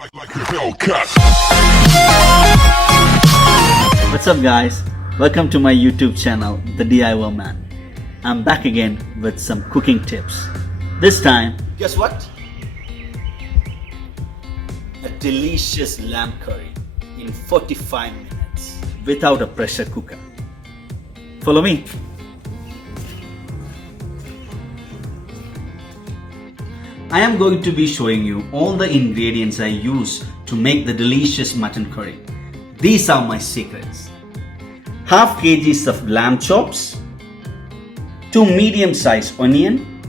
Like a Hellcat. What's up guys, welcome to my YouTube channel, The DIY Man. I'm back again with some cooking tips. This time, guess what? A delicious lamb curry in 45 minutes without a pressure cooker. Follow me. I am going to be showing you all the ingredients I use to make the delicious mutton curry. These are my secrets. Half kgs of lamb chops, 2 medium-sized onion,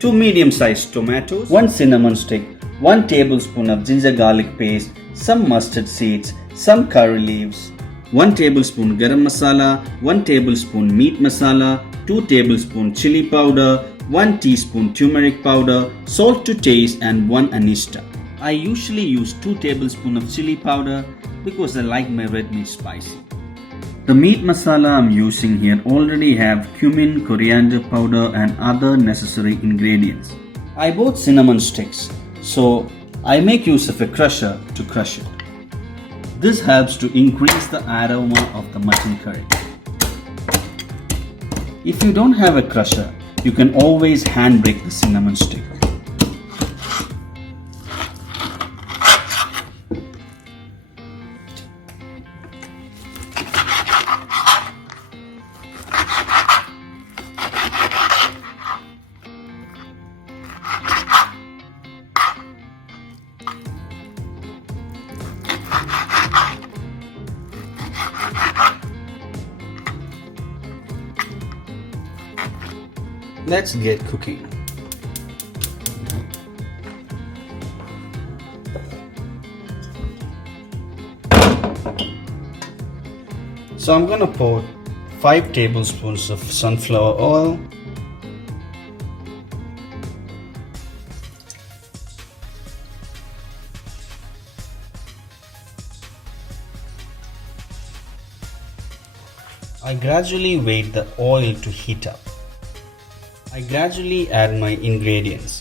2 medium-sized tomatoes, 1 cinnamon stick, 1 tablespoon of ginger garlic paste, some mustard seeds, some curry leaves, 1 tablespoon garam masala, 1 tablespoon meat masala, 2 tablespoon chili powder, 1 teaspoon turmeric powder, salt to taste and 1 anise star. I usually use 2 tablespoons of chili powder because I like my red meat spicy. The meat masala I'm using here already have cumin, coriander powder and other necessary ingredients. I bought cinnamon sticks, so I make use of a crusher to crush it. This helps to increase the aroma of the mutton curry. If you don't have a crusher, you can always hand break the cinnamon stick. Let's get cooking. So I'm gonna pour 5 tablespoons of sunflower oil, I gradually wait the oil to heat up. I gradually add my ingredients.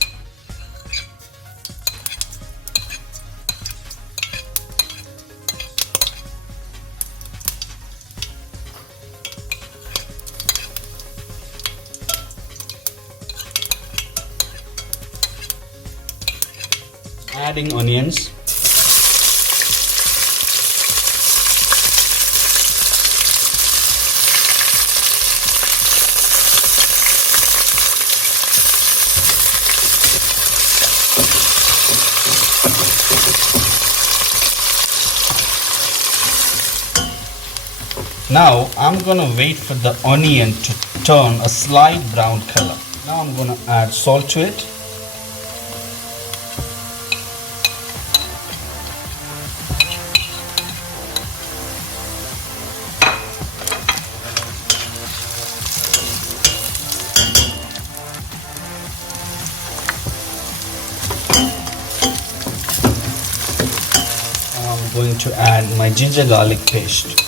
Adding onions. Now I'm gonna wait for the onion to turn a slight brown color. Now I'm gonna add salt to it. I'm going to add my ginger garlic paste.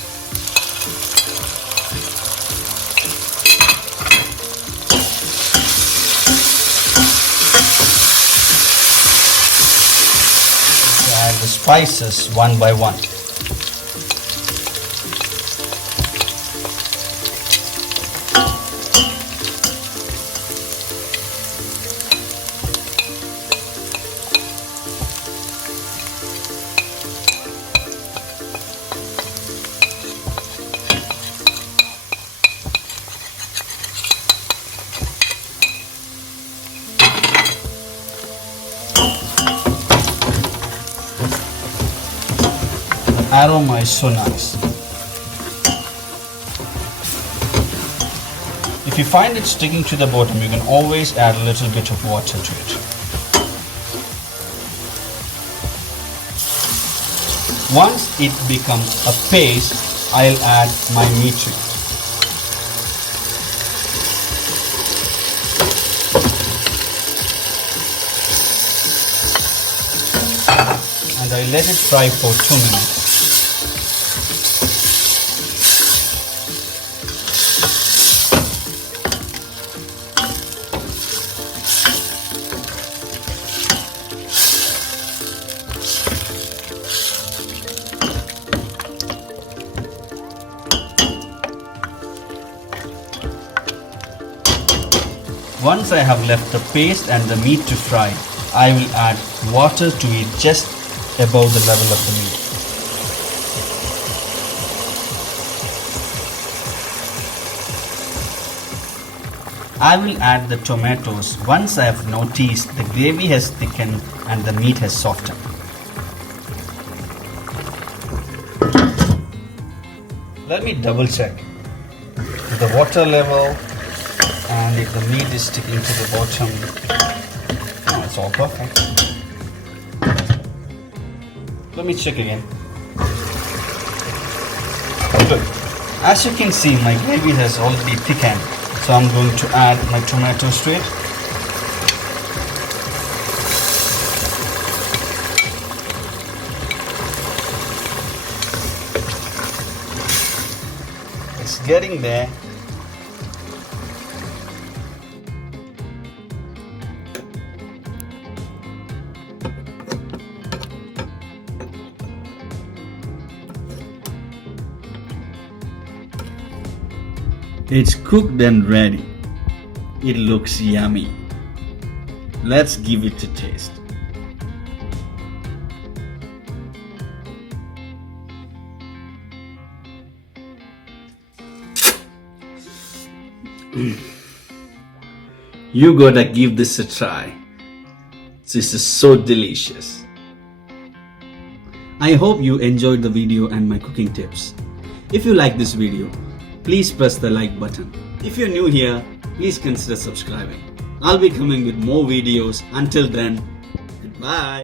Add the spices one by one. Aroma is so nice. If you find it sticking to the bottom, you can always add a little bit of water to it. Once it becomes a paste, I'll add my meat to it. And I let it fry for 2 minutes. Once I have left the paste and the meat to fry, I will add water to it just above the level of the meat. I will add the tomatoes once I have noticed the gravy has thickened and the meat has softened. Let me double check the water level and if the meat is sticking to the bottom. Oh, it's all perfect. Let me check again. Good. As you can see, my gravy has already thickened. So I'm going to add my tomatoes to it. It's getting there. It's cooked and ready. It looks yummy. Let's give it a taste. You gotta give this a try. This is so delicious. I hope you enjoyed the video and my cooking tips. If you like this video, please press the like button. If you're new here, please consider subscribing. I'll be coming with more videos. Until then, goodbye.